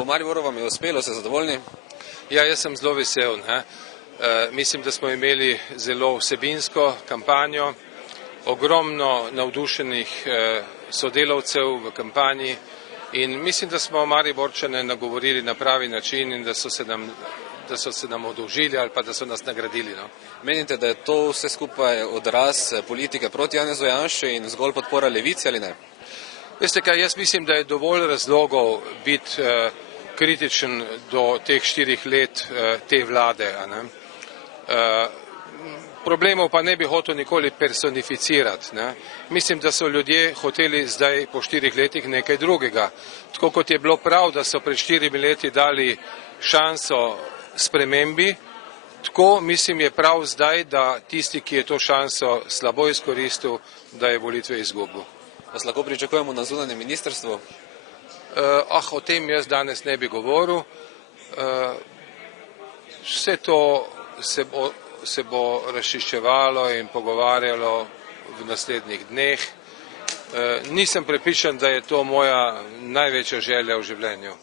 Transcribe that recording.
V Mariboru vam je uspelo, ste zadovoljni? Ja, jaz sem zelo vesel. Mislim, da smo imeli zelo vsebinsko kampanjo, ogromno navdušenih sodelavcev v kampanji in mislim, da smo Mariborčane nagovorili na pravi način in da so se nam oddolžili ali pa da so nas nagradili. No. Menite, da je to vse skupaj odraz politike proti Janezu Janši in zgolj podpora Levici ali ne? Veste kaj, jaz mislim, da je dovolj razlogov biti kritičen do teh 4 let te vlade. Problemov pa ne bi hotel nikoli personificirati. Mislim, da so ljudje hoteli zdaj po 4 letih nekaj drugega. Tako kot je bilo prav, da so pred 4 leti dali šanso spremembi, tako mislim je prav zdaj, da tisti, ki je to šanso slabo izkoristil, da je volitve izgubil. Vas lahko pričakujemo na zunanjem ministrstvu? O tem jaz danes ne bi govoril. Vse to se bo razčiščevalo in pogovarjalo v naslednjih dneh. Nisem prepričan, da je to moja največja želja v življenju.